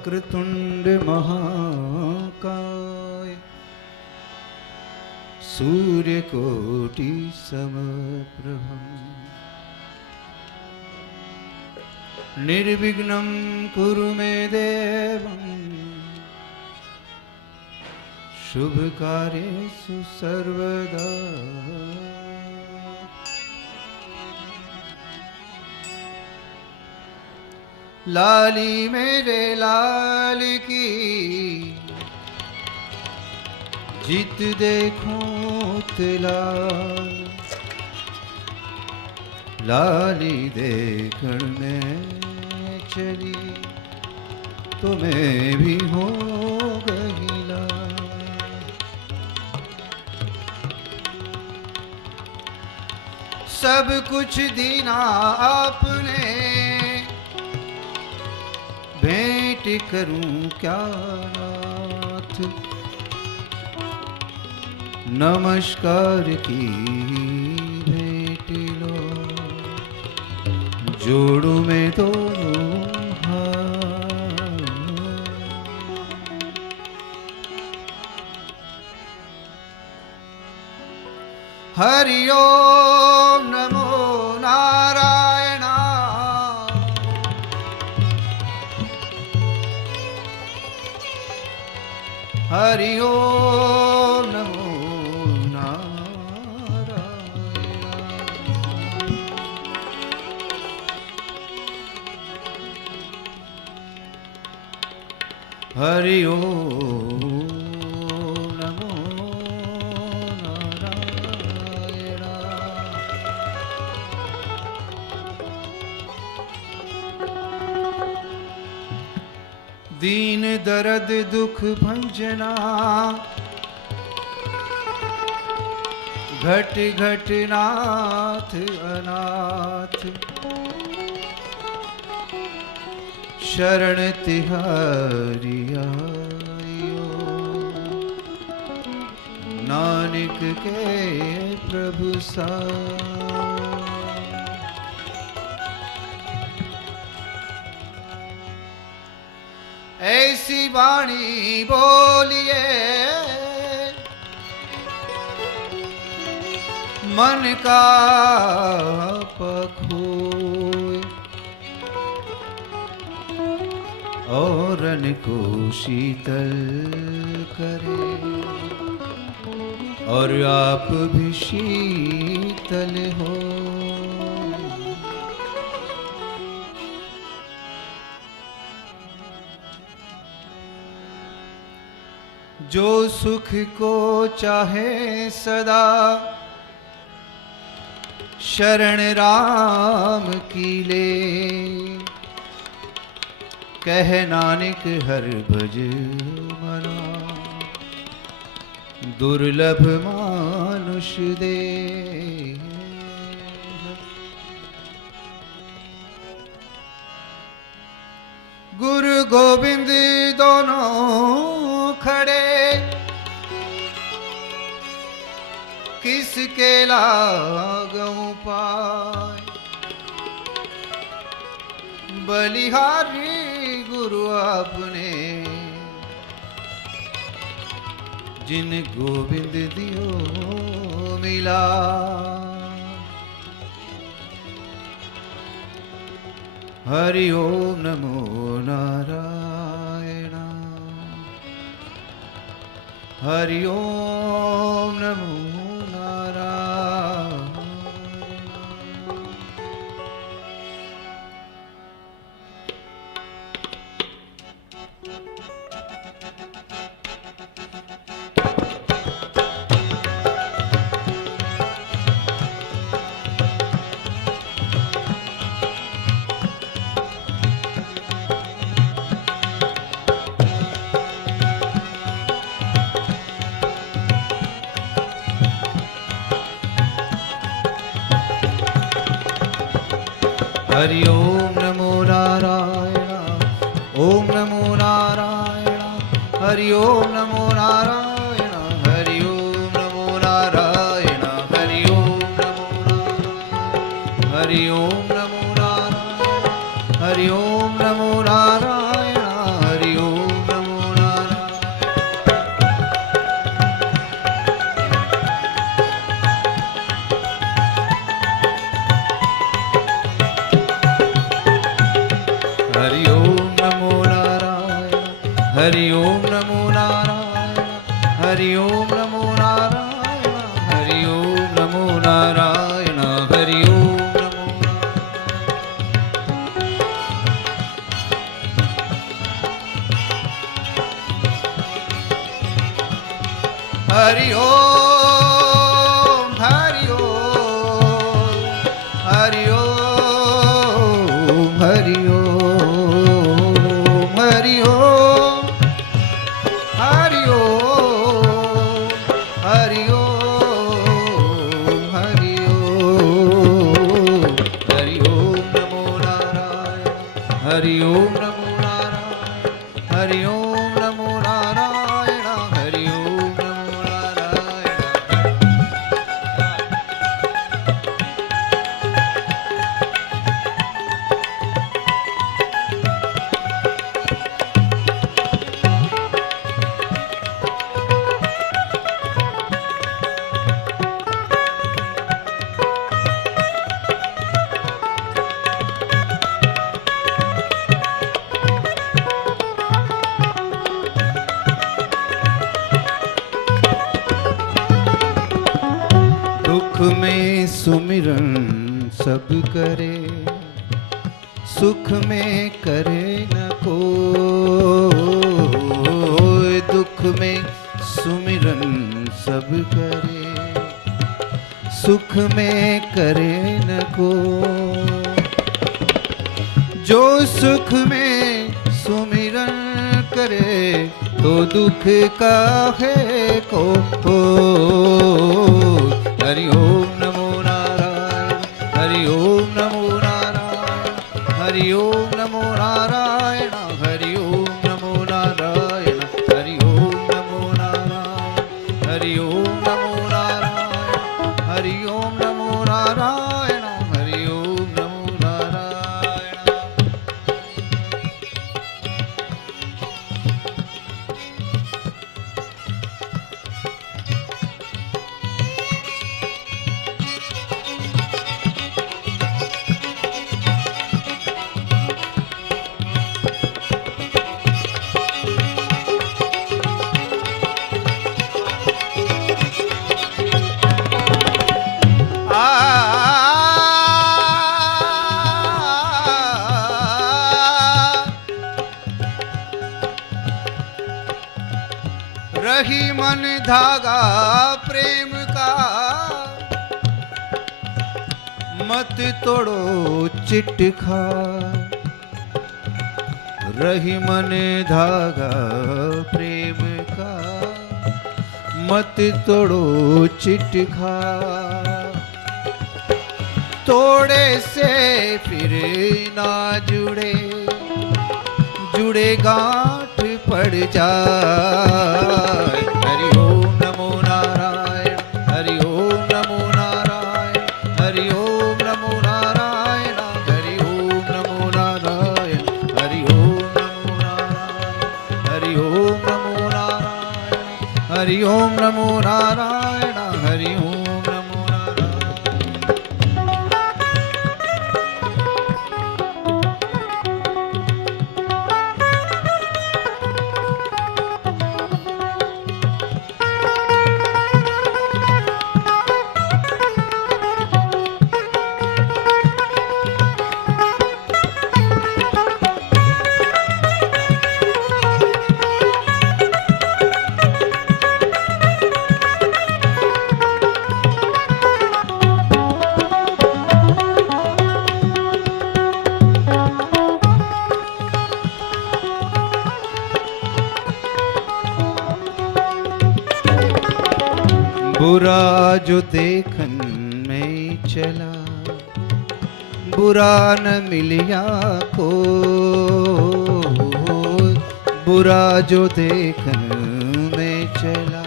वक्रतुंड महाकाय सूर्यकोटि समप्रभं निर्विघ्नं कुरु मे देव शुभकार्येषु सर्वदा। लाली मेरे लाल की जीत देखूं तिलाल, लाली देखण में चली तो मैं भी हो गई लाल। सब कुछ दीना आपने भेंट करूं क्या नाथ, नमस्कार की भेंट लो जोड़ू में दोनों हाथ। हरि ओम नमो नारायण, हरि ओम नमो नारायण, हरि ओम नमो नारायण। दीन दर्द दुख भंजना घट घट नाथ अनाथ, शरण तिहारी आयो नानक के प्रभु सा। ऐसी वाणी बोलिए मन का पखोए, और को शीतल करे और आप भी शीतल हो। जो सुख को चाहे सदा शरण राम की ले, कह नानक हर भज मना दुर्लभ मानुष दे। गुरु गोविंद दोनों खड़े किसके लागूं पाए, बलिहारी गुरु आपने जिन गोविंद दियो मिला। हरि ओम नमो नारायण, हरि ओम नमो नारायण। हरि ओम नमो नारायण, ओम नमो नारायण, हरि ओम नमो नारायण, हरि ओम नमो नारायण, हरि ओम नमो नारायण, हरि ओम नमो नारायण, हरि ओम नमो नारायण, हरि हरि ओम नमो नारायण हरि ओम नमो नारायण हरि ओम नमो नारायण हरि ओम नमो हरि ओम हरि ओम हरि ओम हरि ओम हरि ओम हरि ओम हरि ओम हरि ओम हरि ओम नमो नारायण हरि ओम नमो नारायण हरि ओम नमो नारायण हरि ओम नमो नारायण दुख में सुमिरन सब करे सुख में करे न कोई दुख में सुमिरन सब करे सुख में करे न को जो सुख में सुमिरन करे तो दुख काहे को हरि ओम नमो नारायण हरि ओम नमो नारायण हरि ओम नमो नारायण हरि ओम नमो नारायण हरि ओम नमो नारायण हरि ओम नमो नारायण हरि ओम नमो नारायण हरि ओम नमो नारायण रही मन धागा प्रेम का मत तोड़ो चिटखा रही मन धागा प्रेम का मत तोड़ो चिटखा तोड़े से फिर ना जुड़े जुड़े गांठ पड़ जाए हरि ओम नमो नारायण हरि ओम नमो नारायण हरि ओम नमो नारायण हरि ओम नमो नारायण हरि ओम नमो नारायण हरि ओम नमो नारायण हरि ओम नमो नारायण हरि ओम नमो नारायण बुरा जो देखन में चला बुरा न मिलिया को बुरा जो देखन में चला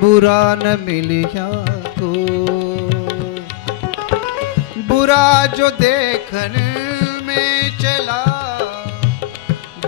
बुरा न मिलिया को बुरा जो देखन में चला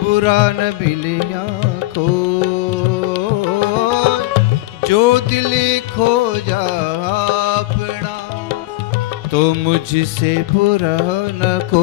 बुरा न मिलिया को जो दिल खो जा अपना तो मुझसे बुरा न को